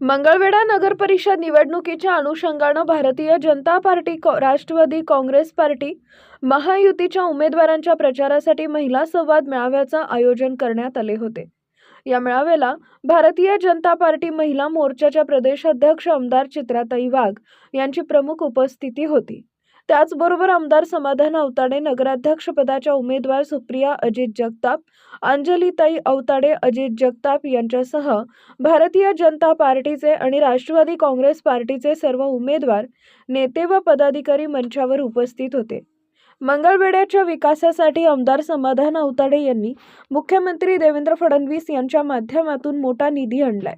मंगळवेढा नगर परिषद निवडणुकीच्या अनुषंगानं Bharatiya Janata Party Rashtravadi Congress Party महायुतीच्या उमेदवारांच्या प्रचारासाठी महिला संवाद मेळाव्याचं आयोजन करण्यात आले होते. या मेळाव्याला भारतीय जनता पार्टी महिला मोर्चाच्या प्रदेशाध्यक्ष आमदार चित्राताई वाघ यांची प्रमुख उपस्थिती होती. त्याचबरोबर आमदार समाधान अवताडे नगराध्यक्षपदाच्या उमेदवार सुप्रिया अजित जगताप अंजलीताई अवताडे अजित जगताप यांच्यासह भारतीय जनता पार्टीचे आणि राष्ट्रवादी काँग्रेस पार्टीचे सर्व उमेदवार नेते व पदाधिकारी मंचावर उपस्थित होते. मंगळवेड्याच्या विकासासाठी आमदार समाधान अवताडे यांनी मुख्यमंत्री देवेंद्र फडणवीस यांच्या माध्यमातून मोठा निधी आणलाय.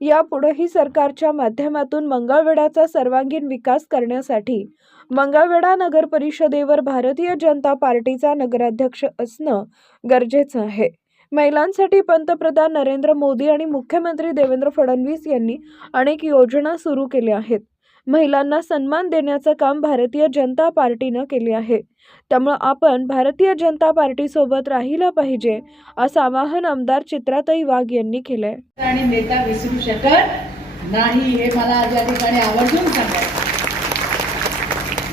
यापुढेही सरकारच्या माध्यमातून मंगळवेढ्याचा सर्वांगीण विकास करण्यासाठी मंगळवेढा नगर परिषदेवर भारतीय जनता पार्टीचा नगराध्यक्ष असणं गरजेचं आहे. महिलांसाठी पंतप्रधान नरेंद्र मोदी आणि मुख्यमंत्री देवेंद्र फडणवीस यांनी अनेक योजना सुरू केल्या आहेत. महिलांना सन्मान देण्याचं काम भारतीय जनता पार्टीनं केले आहे. त्यामुळं आपण भारतीय जनता पार्टीसोबत राहिलं पाहिजे असं आवाहन आमदार चित्राताई वाघ यांनी केलंय. आणि नेता विसरू शकत नाही हे मला या ठिकाणी आवर्जून सांगायचं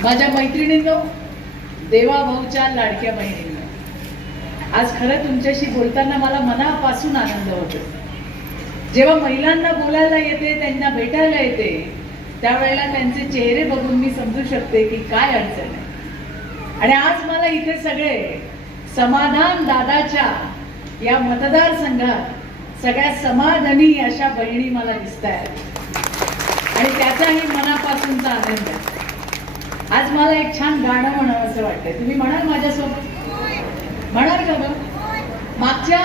माझ्या मैत्रिणींनो देवाभाऊच्या लाडक्या बहिणींना आज खरं तुमच्याशी बोलताना मला मनापासून आनंद होतो. जेव्हा महिलांना बोलायला येते त्यांना भेटायला येते त्यावेळेला त्यांचे चेहरे बघून मी समजू शकते की काय अडचण आहे. आणि आज मला इथे सगळे समाधान दादाच्या या मतदारसंघात सगळ्या समाधानी अशा बहिणी मला दिसत आहेत आणि त्याचाही मनापासूनचा आनंद आहे. आज मला एक छान गाणं म्हणावं असं वाटतंय. तुम्ही म्हणाल माझ्यासोबत? म्हणाल का ग मागच्या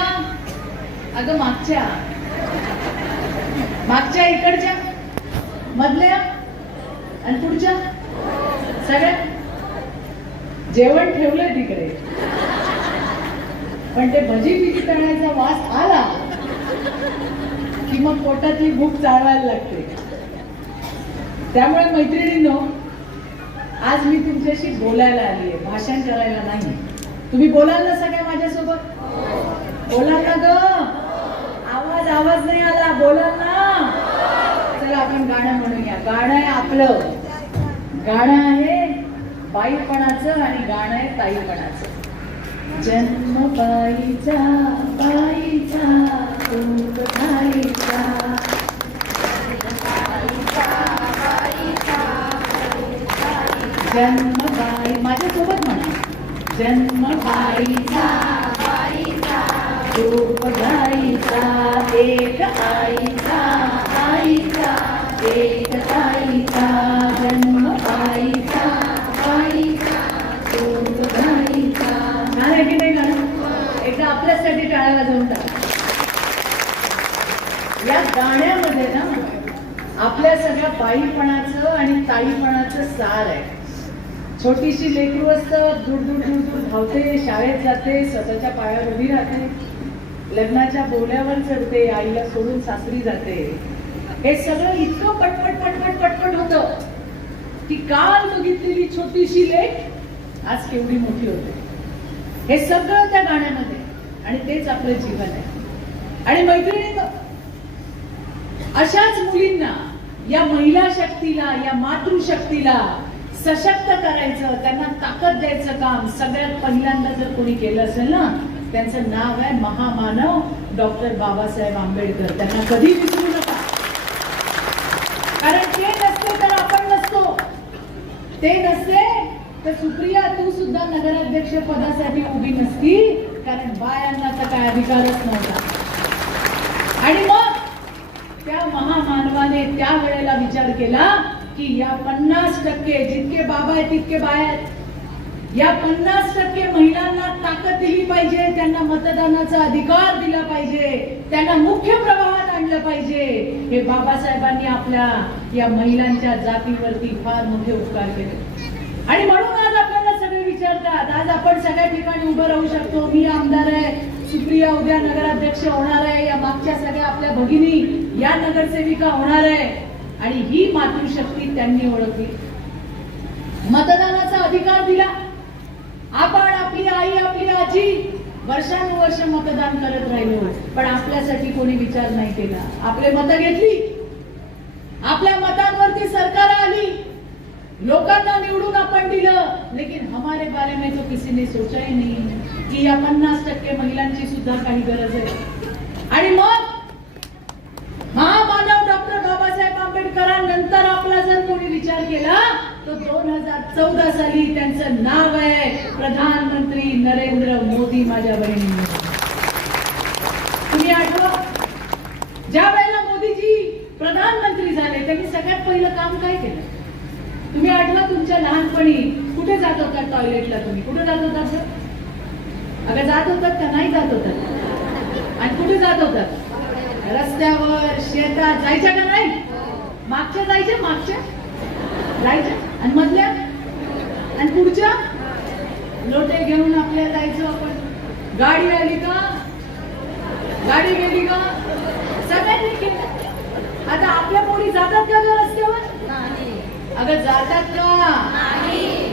अगं मागच्या मागच्या इकडच्या मधल्या आणि पुढच्या सगळ्या? जेवण ठेवलंय तिकडे. पण ते भजी पिकी तळण्याचा वास आला की मग पोटातली भूक चालवायला लागते. त्यामुळे मैत्रिणींनो आज मी तुमच्याशी बोलायला आली आहे. भाषण करायला नाही. तुम्ही बोलाल ना सगळ्या माझ्यासोबत? बोलाल ना ग. आवाज आवाज नाही आला. बोलाल ना. चला आपण गाणं म्हणूया. गाणं आहे आपलं. गाणं आहे बाईपणाचं आणि गाणं आहे ताईपणाचं. जन्म बाईचा बाईचा रूप बाईचा जन्म बाई माझ्यासोबत म्हणा. जन्म बाईचा रूप एक आईचा आईचा एक ताईचा जन्म बाईचा बाईचा छान आहे की नाही गाणं एकदा आपल्यासाठी टाळायला जाऊन टाक या गाण्यामध्ये ना आपल्या सगळ्या बाईपणाचं आणि ताईपणाचं सार आहे. छोटीशी लेकरू असतं दूर दूर दूर दूर धावते शाळेत जाते स्वतःच्या पायावर उभी राहते लग्नाच्या बोल्यावर चढते आईला सोडून सासरी जाते. हे सगळं इतकं पटपट पटपट पटपट होतं की काल बघितलेली छोटीशी लेख आज केवढी मोठी होते. हे सगळं त्या गाण्यामध्ये आणि तेच आपलं जीवन आहे. आणि मैत्रिणी अशाच मुलींना या महिला शक्तीला या मातृशक्तीला सशक्त करायचं त्यांना ताकद द्यायचं काम. सगळ्यात पहिल्यांदा जर कोणी केलं असेल ना त्यांचं नाव आहे महामानव डॉक्टर बाबासाहेब आंबेडकर. त्यांना कधी विसरू नका. कारण ते नसते तर आपण नसतो. ते नसते तर सुप्रिया तू सुद्धा नगराध्यक्ष पदासाठी उभी नसती कारण बायांना तर काय अधिकारच नव्हता. आणि मग त्या महामानवाने त्या वेळेला विचार केला की या पन्नास टक्के जितके बाबा आहेत तितके बाया आहेत. या पन्नास टक्के महिलांना ताकद दिली पाहिजे त्यांना मतदानाचा अधिकार दिला पाहिजे त्यांना मुख्य प्रवाहात आणलं पाहिजे. हे बाबासाहेबांनी आपल्या या महिलांच्या जातीवरती फार मोठे उपकार केले. आणि म्हणून आज आपल्याला सगळे विचारतात आज आपण सगळ्या ठिकाणी उभं राहू शकतो. मी आमदार आहे सुप्रिया उद्या नगराध्यक्ष होणार आहे या मागच्या सगळ्या आपल्या भगिनी या नगरसेविका होणार आहे. आणि ही मातृशक्ती त्यांनी ओळखली. मतदानाचा अधिकार दिला. आपण आपली आई आपली आजी वर्षानुवर्ष मतदान करत राहिलो. पण आपल्यासाठी कोणी विचार नाही केला. आपले मतं घेतली. आपल्या मतांवरती सरकार आली. लोकांना निवडून आपण दिलं. लेकिन हमारे बारे में तो किसी ने सोचा ही की या पन्नास टक्के महिलांची सुद्धा काही गरज आहे. आणि मग महामानव डॉक्टर बाबासाहेब आंबेडकरांनंतर आपला जर कोणी विचार केला तर दोन हजार चौदा साली त्यांचं नाव आहे प्रधानमंत्री नरेंद्र मोदी माझ्या बहिणी तुम्ही आठवा ज्या वेळेला मोदीजी प्रधानमंत्री झाले त्यांनी सगळ्यात पहिलं काम काय केलं? तुम्ही आठवा तुमच्या लहानपणी कुठे जात होता टॉयलेटला तुम्ही? कुठे जात होता सर? अगं जात होतात का नाही जात होतात? आणि कुठे जात होतात? रस्त्यावर शेतात जायच्या का नाही? मागच्या जायच्या मागच्या? जायच्या आणि मधल्या आणि पुढच्या? लोटे घेऊन आपल्या जायचो आपण. गाडी आली का? गाडी गेली का? सगळ्यांनी केलं. आता आपल्या पोरी जातात का रस्त्यावर? अगं जातात का?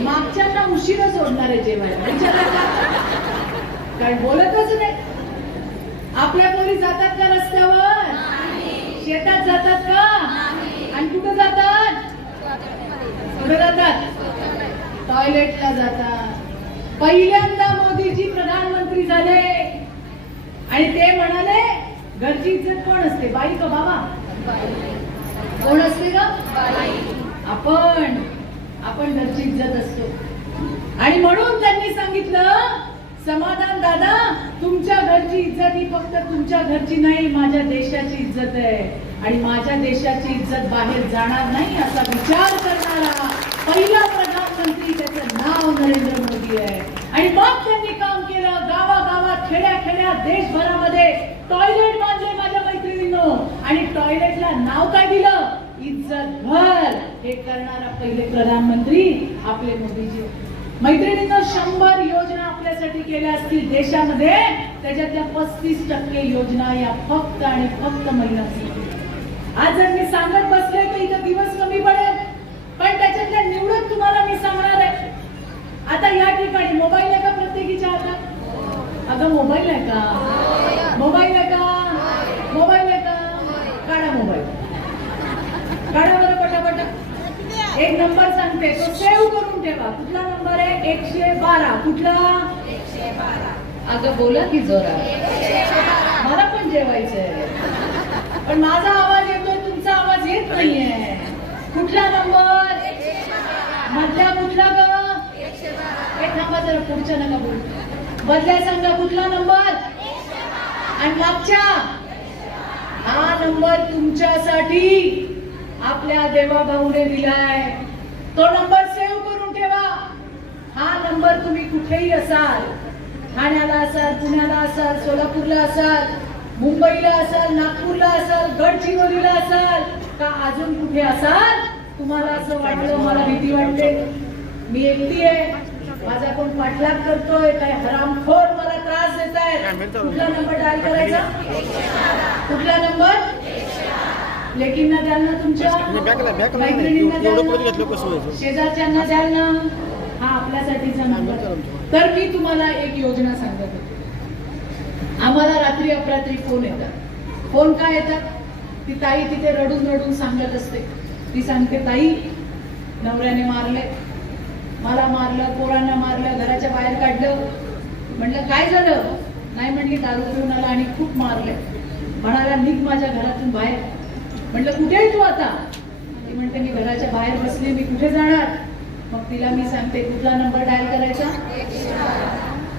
मागच्यांना उशिरा सोडणार आहे जेवायला. विचारलं का? काय बोलतच नाही. आपल्या पोरी जातात का रस्त्यावर? शेतात जातात का? आणि कुठं जातात? कुठं जातात. टॉयलेटला जातात. पहिल्यांदा मोदीजी प्रधानमंत्री झाले. आणि ते म्हणाले घरची इज्जत कोण असते? बाई का बाबा? कोण असते का आपण. आपण घरची इज्जत असतो. आणि म्हणून त्यांनी सांगितलं समाधान दादा तुमच्या घरची इज्जत ही फक्त तुमच्या घरची नाही माझ्या देशाची इज्जत आहे. आणि माझ्या देशाची इज्जत बाहेर जाणार नाही असा विचार करणारा पहिला प्रधानमंत्री त्याचं नाव नरेंद्र मोदी आहे. आणि मग त्यांनी काम केलं गावागावात खेड्या खेड्या देशभरामध्ये टॉयलेट बांधले माझ्या मैत्रिणींनो. आणि टॉयलेटला नाव काय दिलं? इज्जत भर. हे करणारा पहिले प्रधानमंत्री आपले मोदीजी. मैत्रिणींना शंभर योजना आपल्यासाठी केल्या असतील देशामध्ये. त्याच्यातल्या पस्तीस टक्के योजना या फक्त आणि फक्त महिलांसाठी आज जर मी सांगत बसले तर इथं दिवस कमी पडेल. पण त्याच्यातल्या निवडून तुम्हाला मी सांगणार आहे. आता या ठिकाणी मोबाईल आहे का प्रत्येकीच्या हातात? अगं मोबाईल आहे का? मोबाईल आहे का? मोबाईल आहे का? काढा मोबाईल काढा बरं पटापटा. एक नंबर सांगते. तो सेव्ह करून ठेवा. कुठला नंबर आहे? एकशे बारा. कुठला? अगं बोला की जोरा मला पण जेवायचंय. पण माझा आवाज येतोय तुमचा आवाज येत नाहीये. कुठला नंबर? मधल्या कुठला ग? हे थांबा जरा पुढच्या नका बोल. मधल्या सांगा कुठला नंबर? आणि मागच्या? हा नंबर तुमच्यासाठी आपल्या देवा भाऊने दिलाय. तो नंबर सेव्ह करून ठेवा. हा नंबर तुम्ही कुठेही असाल ठाण्याला असाल पुण्याला असाल सोलापूरला असाल मुंबईला असाल नागपूरला असाल गडचिरोलीला असाल का अजून कुठे असाल? तुम्हाला असं वाटलं मला भीती वाटते. मी एकटी आहे. माझा कोण पाठलाग करतोय काय हरामखोर मला त्रास देत आहे कुठला नंबर डायल करायचा? कुठला नंबर लेकींना द्याल ना तुमच्या? मैत्रिणींना द्याल शेजारच्यांना द्याल ना? हा आपल्यासाठीचा नंबर तर मी तुम्हाला एक योजना सांगत होते. रात्री अपरात्री फोन येतात. फोन काय येतात? ती ताई तिथे रडून रडून सांगत असते. ती सांगते ताई नवऱ्याने मारले. मला मारलं पोरांना मारलं घराच्या बाहेर काढलं. म्हटलं काय झालं? नाही म्हणली दारू पिऊन आला आणि खूप मारले. म्हणाला निघ माझ्या घरातून बाहेर. म्हटलं कुठे आहे तू आता? ती म्हणते मी घराच्या बाहेर बसली मी कुठे जाणार? मग तिला मी सांगते कुठला नंबर डायल करायचा?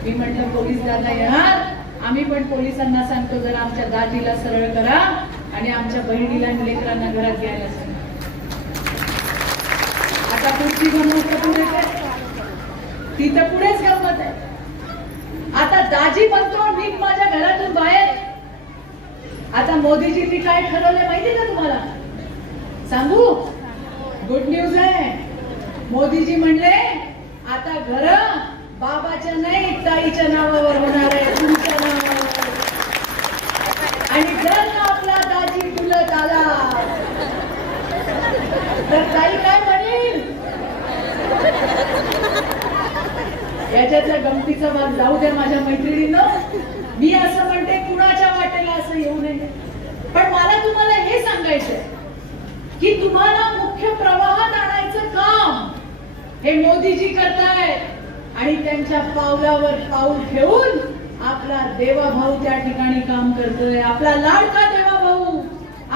मी म्हटलं पोलीस दादा येणार. आम्ही पण पोलिसांना सांगतो जरा आमच्या दाजीला सरळ करा आणि आमच्या बहिणीला आणि लेकरांना घरात घ्यायला सांगा. आता पुढची गंमत पुढे ती तर पुढेच गंमत आहे. आता दाजी बनतो मी माझ्या घरातून बाहेर आता मोदीजींनी काय ठरवलंय माहिती का तुम्हाला? सांगू? गुड न्यूज आहे. मोदीजी म्हणले आता घर बाबाच्या नाही ताईच्या नावावर होणार आहे. आणि जर का आपला दाजी फुलत आला तर ताई काय म्हणेल? याच्यातल्या गमतीचा भाग जाऊ द्या माझ्या मैत्रिणीनं. मी असं म्हणते कुणाच्या वाटेला असं येऊ नये. पण मला तुम्हाला हे सांगायचंय की तुम्हाला मुख्य प्रवाहात आणायचं काम हे मोदीजी करतायत आणि त्यांच्या पावलावर पाऊल ठेवून आपला देवा भाऊ त्या ठिकाणी काम करतोय. आपला लाडका देवा भाऊ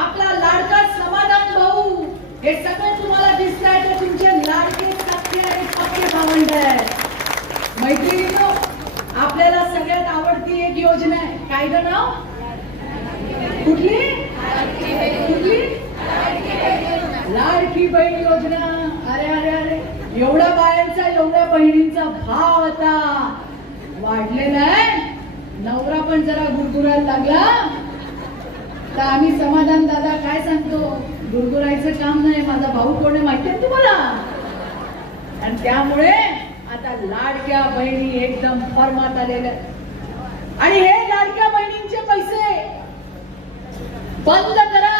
आपला लाडका समाधान भाऊ. हे सगळं तुम्हाला दिसतंय तर तुमचे लाडके सख्खे आणि पक्के भावंड आहेत. मैत्रिणीनो आपल्याला सगळ्यात आवडती एक योजना आहे. काय ग नाव? कुठली? कुठली? लाडकी बहीण योजना. अरे अरे अरे एवढ्या बायांचा एवढ्या बहिणींचा भाव आता वाढलेला आहे. नवरा पण जरा गुरगुरायला लागला. तर आम्ही समाधान दादा काय सांगतो? गुरगुरायचं काम नाही माझा भाऊ कोण आहे माहिती आहे तुम्हाला? आणि त्यामुळे आता लाडक्या बहिणी एकदम फॉर्मात आलेल्या आणि हे लाडक्या बहिणींचे पैसे बंद करा.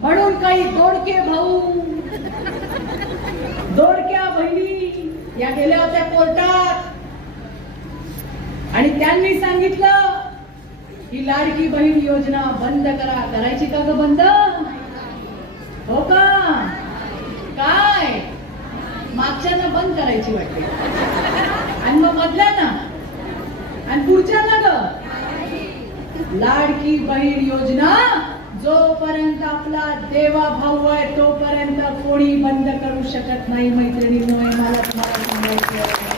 म्हणून काही दोडके भाऊ दोडक्या बहिणी या गेल्या होत्या कोर्टात. आणि त्यांनी सांगितलं ही लाडकी बहीण योजना बंद करा. करायची का ग बंद? हो का? काय? मागच्यांना बंद करायची वाटते. आणि मग मधल्याना? आणि पुढच्याना ग? लाडकी बहीण योजना जोपर्यंत आपला देवा भाऊ आहे तोपर्यंत कोणी बंद करू शकत नाही मैत्रिणी मला तुम्हाला सांगायचं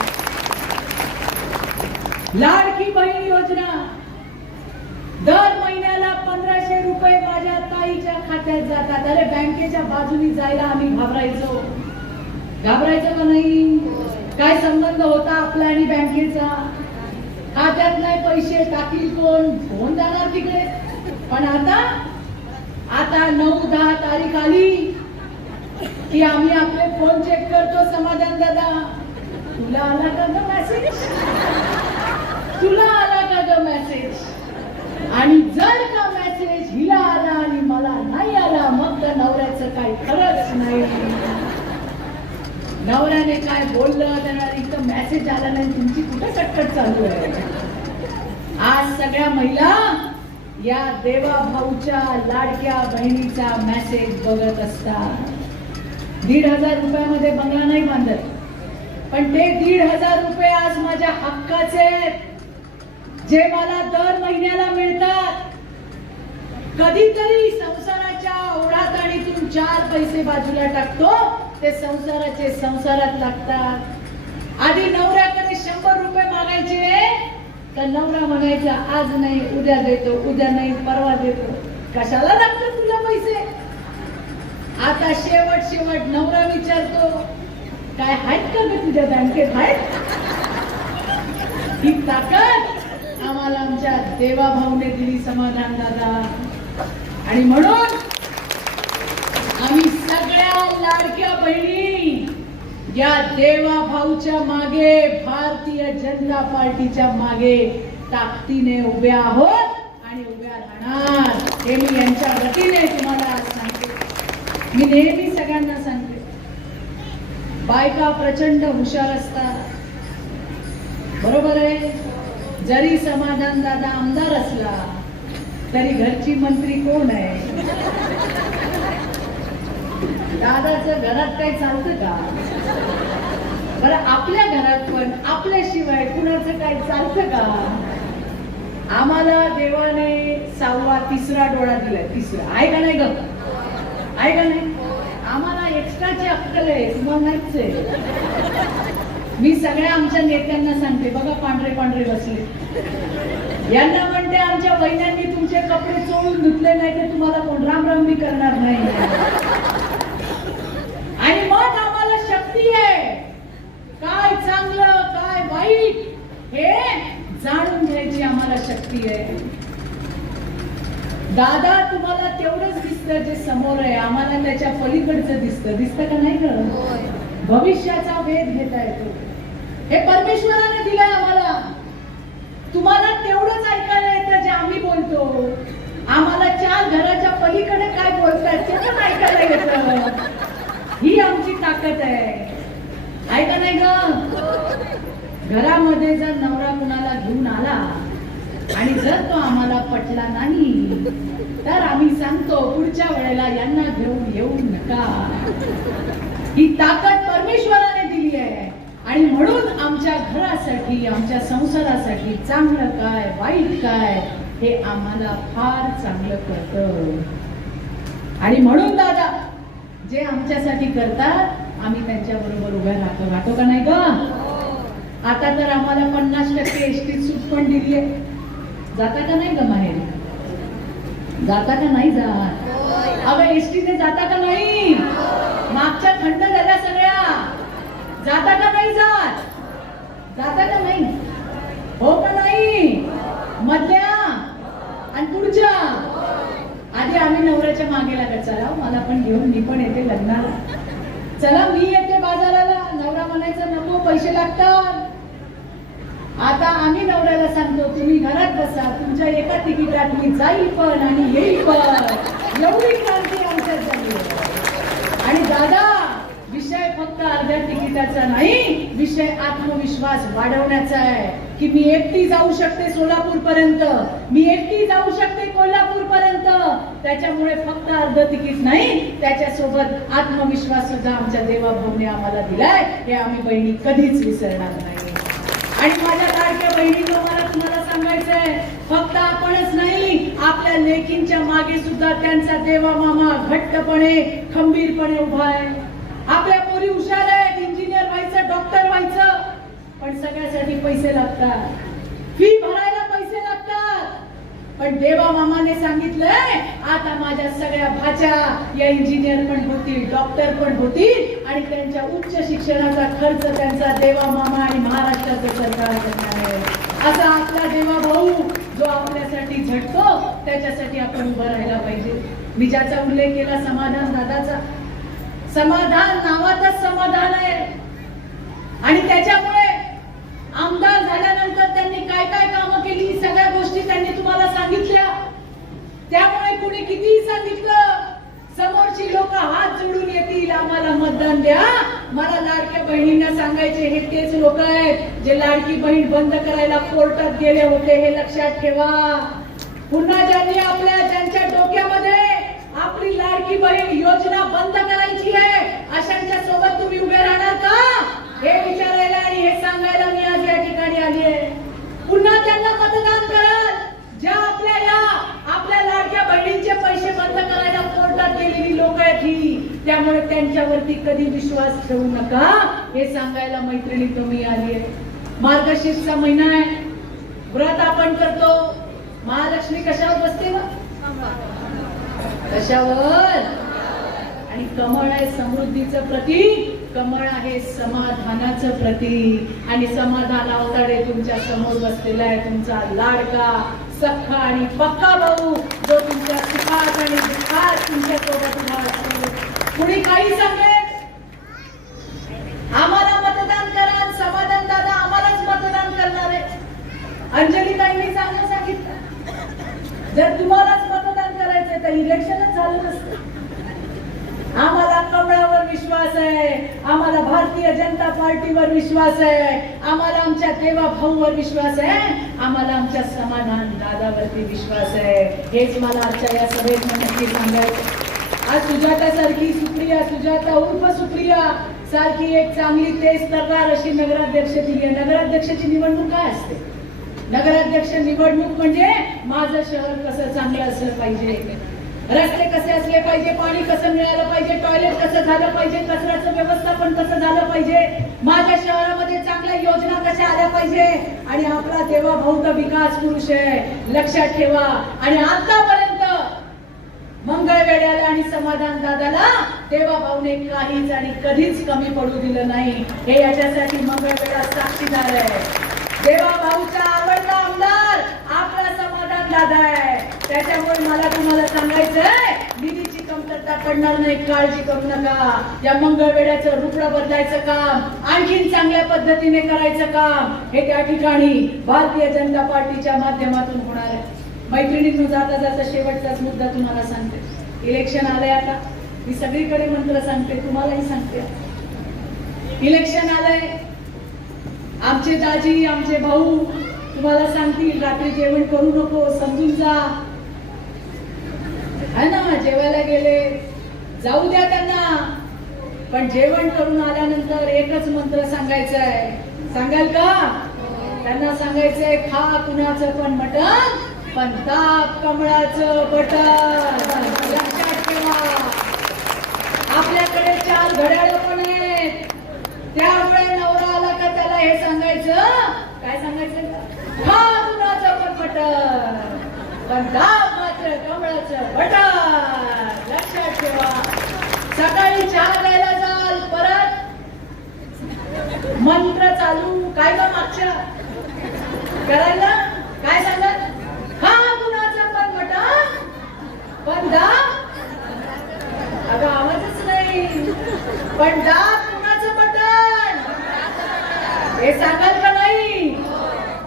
लाडकी बहीण योजना. दर महिन्याला पंधराशे रुपये माझ्या ताईच्या खात्यात जातात. अरे बँकेच्या बाजूनी जायला आम्ही घाबरायचो. घाबरायचं का नाही? काय संबंध होता आपला आणि बँकेचा? खात्यात नाही पैसे टाकील कोण? कोण जाणार तिकडे? पण आता आता नऊ दहा तारीख आली की आम्ही आपले फोन चेक करतो समाधान दादा. तुला आला का ग मेसेज तुला आला का ग मेसेज आणि जर का मेसेज हिला आला आणि मला नाही आला मग तर नवऱ्याचं काही खरंच नाही. नवऱ्याने काय बोललं त्यांना इथं मेसेज आला नाही तुमची कुठं कटकट चालू आहे? आज सगळ्या महिला या देवा भाऊच्या लाडक्या बहिणीचा मेसेज बघत असतात. दीड हजार रुपयामध्ये बंगला नाही बांधत. पण ते दीड हजार रुपये आज माझ्या हक्काचे आहेत. जे मला दर महिन्याला मिळतात कधीतरी संसाराच्या ओढाताणीतून चार पैसे बाजूला टाकतो ते संसाराचे संसारात लागतात. आधी नवऱ्याकडे शंभर रुपये मागायचे तर नवरा म्हणायचा आज नाही उद्या देतो उद्या नाही परवा देतो. कशाला लागतात तुला पैसे? आता शेवट शेवट नवरा विचारतो काय आहेत का मी तुझ्या बँकेत? आहेत? ही ताकद. आम्हाला आमच्या देवा भाऊने दिली समाधान दादा. आणि म्हणून आम्ही सगळ्या लाडक्या बहिणी या देवा भाऊच्या मागे भारतीय जनता पार्टीच्या मागे ताकदीने उभ्या आहोत आणि उभ्या राहणार. हे मी यांच्या वतीने तुम्हाला आज सांगते. मी नेहमी सगळ्यांना सांगते. बायका प्रचंड हुशार असतात. बरोबर आहे? जरी समाधान दादा आमदार असला तरी घरची मंत्री कोण आहे? दादाचं घरात काही चालतं का? बरं आपल्या घरात पण आपल्याशिवाय कुणाचं काय चालतं का? आम्हाला देवाने सहावा तिसरा डोळा दिलाय. तिसरा. आहे का नाही ग? आहे का नाही? आम्हाला एक्स्ट्राची अक्कल आहे तुम्हाला नाहीच आहे मी सगळ्या आमच्या नेत्यांना सांगते बघा पांढरे पांढरे बसले. यांना म्हणते आमच्या वहिन्यांनी तुमचे कपडे चोळून धुतले नाही तर तुम्हाला कोण राम राम मी करणार नाही. आणि मग आम्हाला शक्ती आहे. काय चांगलं काय वाईट हे जाणून घ्यायची आम्हाला शक्ती आहे. दादा तुम्हाला तेवढंच दिसतं जे समोर आहे. आम्हाला त्याच्या पलीकडचं दिसतं. दिसतं का नाही का भविष्याचा वेध घेता येतो. हे परमेश्वराने दिलंय आम्हाला. तुम्हाला तेवढंच ऐकायला येतं जे आम्ही बोलतो. आम्हाला चार घराच्या पलीकडे काय बोलतात ते पण ऐकायला येतं. ही आमची ताकद आहे. ऐका नाही ग? घरामध्ये जर नवरा कुणाला घेऊन आला आणि जर तो आम्हाला पटला नाही तर आम्ही सांगतो पुढच्या वेळेला यांना घेऊन येऊ नका. ही ताकद परमेश्वराने आणि म्हणून आमच्या घरासाठी आमच्या संसारासाठी चांगलं काय वाईट काय हे आम्हाला फार चांगलं कळतं. आणि म्हणून दादा जे आमच्यासाठी करतात आम्ही त्यांच्या बरोबर उभ्या राहतो. राहतो का नाही ग? आता तर आम्हाला पन्नास टक्के एसटीत सूट पण दिली आहे जाता का नाही ग माहेर? जाता का नाही जात? अगं एसटीने जाता का नाही? मागच्या खंड झाल्या सगळ्या जाता का नाही जात? जाता का नाही? हो का नाही? मधल्या आणि पुढच्या? आधी आम्ही नवऱ्याच्या मागे लागत चला हो, मला पण घेऊन मी पण येते लग्नाला. चला मी येते बाजाराला. नवरा म्हणायचा नको पैसे लागतात. आता आम्ही नवऱ्याला सांगतो तुम्ही घरात बसा तुमच्या एका तिकिटात मी जाईल पण आणि येईल पण. एवढी क्रांती आमच्यात झाली. आणि दादा अर्ध्या तिकिटाचा नाही विषय आत्मविश्वास वाढवण्याचा आहे. की मी एकटी जाऊ शकते सोलापूर पर्यंत मी एकटी जाऊ शकते कोल्हापूर पर्यंत त्याच्यामुळे फक्त अर्ध तिकीट नाही त्याच्यासोबत आत्मविश्वास सुद्धा आमच्या देवाभाऊने आम्हाला दिलाय. हे आम्ही बहिणी कधीच विसरणार नाही. आणि माझ्या सारख्या बहिणीचं मला तुम्हाला सांगायचंय फक्त आपणच नाही आपल्या लेकींच्या मागे सुद्धा त्यांचा देवा मामा घट्टपणे खंबीरपणे उभा आहे. आपल्या पोरी हुशार आहेत इंजिनियर व्हायचं डॉक्टर व्हायचं पण सगळ्यासाठी पैसे लागतात. फी भरायला पैसे लागतात. पण देवा मामाने सांगितलंय आता माझ्या सगळ्या भाच्या या इंजिनियर पण होतील डॉक्टर पण होतील आणि त्यांच्या उच्च शिक्षणाचा खर्च त्यांचा देवा मामा आणि महाराष्ट्राचं सरकार करणार आहे. असा आपला देवा भाऊ जो आपल्यासाठी झटतो त्याच्यासाठी आपण उभं राहायला पाहिजे. मी ज्याचा उल्लेख केला समाधान दादाचा समाधान नावातच समाधान आहे. आणि त्याच्यामुळे आमदार झाल्यानंतर त्यांनी काय काय कामं केली सगळ्या गोष्टी त्यांनी तुम्हाला सांगितल्या. त्यामुळे कुणी कितीही सांगितलं समोरची लोक हात जोडून येतील आम्हाला मतदान द्या. मला लाडक्या बहिणींना सांगायचे हे तेच लोक आहेत जे लाडकी बहीण बंद करायला कोर्टात गेले होते हे लक्षात ठेवा. पुन्हा ज्यांनी आपल्या त्यांच्या डोक्यामध्ये आपली लाडकी बहीण योजना बंद करायची आहे. अशांच्या सोबत तुम्ही उभे राहणार का? हे विचारायला आणि हे सांगायला मी आज या ठिकाणी आली आहे. पुन्हा त्यांना मतदान करत ज्या आपल्या या आपल्या लाडक्या बहिणींचे पैसे बंद करायला कोर्टात गेलेली लोक आहेत ही. त्यामुळे त्यांच्यावरती कधी विश्वास ठेवू नका. हे सांगायला मैत्रिणी तुम्ही आली आहे. मार्गशीर्षचा महिना आहे. व्रत आपण करतो. महालक्ष्मी कशावर बसते ना कशावर? आणि कमळ आहे समृद्धीचं प्रतीक. कमळ आहे समाधानाचं प्रतीक. आणि समाधान अवताडे तुमच्यासमोर बसलेला आहे. तुमचा लाडका सख्खा आणि पक्का भाऊ जो तुमच्या सुखात आणि दुःखात तुमच्यासोबत उभा असतो. कुणी काही सांगेल? आम्हाला मतदान करा समाधान दादा आम्हालाच मतदान करणार. आहे अंजली ताईंनी चांगलं सांगितलं. जर तुम्हाला तर इलेक्शनच झालं नसतं. आम्हाला कमळावर विश्वास आहे. आम्हाला भारतीय जनता पार्टीवर विश्वास आहे. आम्हाला आमच्या देवा भाऊवर विश्वास आहे. आम्हाला आमच्या समाधान दादावरती विश्वास आहे. हेच मला आजच्या या सभेत नक्की सांगायचं. आज सुजाता सारखी सुप्रिया सुजाता उर्फ सुप्रिया सारखी एक चांगली तेज तकार अशी नगराध्यक्ष दिली आहे नगराध्यक्षाची निवडणूक काय असते? नगराध्यक्ष निवडणूक म्हणजे माझं शहर कसं चांगलं असलं पाहिजे? रस्ते कसे असले पाहिजे पाणी कसं मिळालं पाहिजे टॉयलेट कसं झालं पाहिजे कचऱ्याचं व्यवस्थापन कसं झालं पाहिजे माझ्या शहरामध्ये चांगल्या योजना कशा आल्या पाहिजे? आणि आपला देवा भाऊ तर विकास पुरुष आहे लक्षात ठेवा. आणि आतापर्यंत मंगळवेड्याला आणि समाधान दादाला देवा भाऊने काहीच आणि कधीच कमी पडू दिलं नाही. हे याच्यासाठी मंगळवेढा साक्षीदार आहे देवा भाऊचा आवडता आमदार आपला समाधान दादा आहे. त्याच्यामुळे मला तुम्हाला सांगायचंय निधीची कमतरता पडणार नाही काळजी करू नका. या मंगळवेड्याचं रुपडं बदलायचं काम आणखीन चांगल्या पद्धतीने करायचं काम हे त्या ठिकाणी भारतीय जनता पार्टीच्या माध्यमातून होणार आहे. मैत्रिणीतून जाता जाता शेवटचाच मुद्दा तुम्हाला सांगते. इलेक्शन आलंय आता. मी सगळीकडे मंत्र सांगते तुम्हालाही सांगते. इलेक्शन आलंय. आमचे दाजी आमचे भाऊ तुम्हाला सांगतील रात्री जेवण करू नको समजून जा. है ना जेवायला गेले. जाऊ द्या त्यांना. पण जेवण करून आल्यानंतर एकच मंत्र सांगायचं आहे सांगाल का? त्यांना सांगायचंय खा कुणाचं पण मटण पण ताप कमळाचं बटन लक्षात ठेवा. आपल्याकडे चार घड्याळ पण आहेत. त्यामुळे नवरा आला का त्याला हे सांगायचं? काय सांगायचं? खा कुणाचं पण बटन पण ताप कमळाचं बटन. लक्षात ठेवा. सकाळी चहा द्यायला जाल परत. मंत्र चालू. काय ग मागच्या? करायला? काय सांगत? हा कुणाचं पण बटन? पण दाब अगं आवाजच नाही. पण दाब कुणाचं बटन? हे सांगाल का नाही?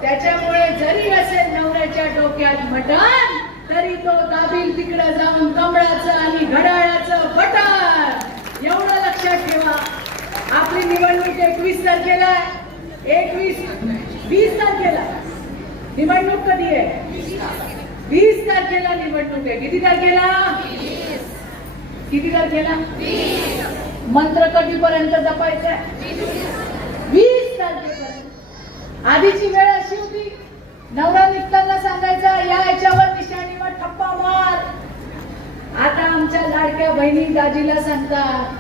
त्याच्यामुळे जरी असेल नवऱ्याच्या डोक्यात मटण तरी तो दाबील तिकडं जाऊन कमळाचं आणि घड्याळाचं बटन. एवढं लक्षात ठेवा. आपली निवडणूक एकवीस तारखेला एकवीस वीस तारखेला. निवडणूक कधी आहे? वीस तारखेला निवडणूक आहे. किती तारखेला? किती तारखेला? मंत्र कधीपर्यंत जपायचा वीस तारखेपर्यंत. आधीची वेळ अशी होती. नवरा निघताना सांगायचा या याच्यावर निशाणीवर ठप्पा मार आता आमच्या लाडक्या बहिणी दाजीला सांगतात.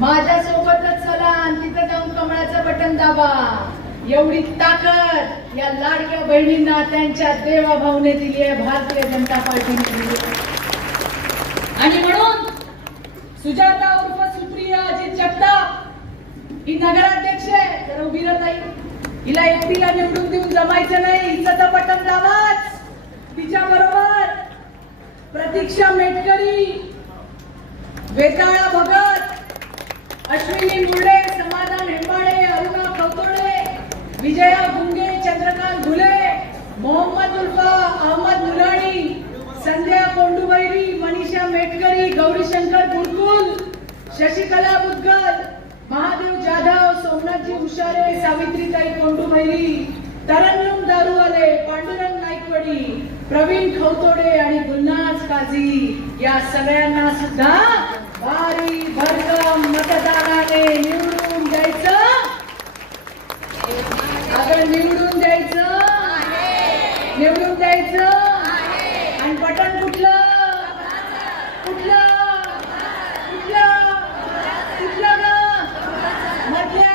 माझ्या सोबतच चला आणि तिथं जाऊन कमळाचं बटन दाबा. एवढी ताकद या लाडक्या बहिणींना त्यांच्या देवाभावने दिली आहे भारतीय जनता पार्टीने. दिली आणि म्हणून सुजाता उर्फ सुप्रिया अजित जगताप ही नगराध्यक्ष आहे. तर उभी राहत हिला एकटीला निवडून देऊन जमायचं नाही. हिचं तर बटन दाबाच. तिच्या बरोबर प्रतीक्षा मेटकरी वेताळा भगत अश्विनी मुंडे समाधान हेंबाळे अरुणा खवतोडे विजया गुंगे चंद्रकांत घुले मोहम्मद उल्फा अहमद मुलाणी संध्या कोंडुबैरी मनीषा मेटकरी गौरीशंकर गुरकुल शशिकला मुदगल महादेव जाधव सोमनाथजी उशारे सावित्रीताई कोंडुबैरी तरन्नुम दारूवाले पांडुरंग नाईकवडी प्रवीण खवतोडे आणि गुलनाज काझी या सगळ्यांना सुद्धा भारी भरकम मतदानाने निवडून द्यायचं. आपण निवडून द्यायचं निवडून द्यायचं आणि बटन कुठलं कुठलं कुठलं कुठलं ग मधल्या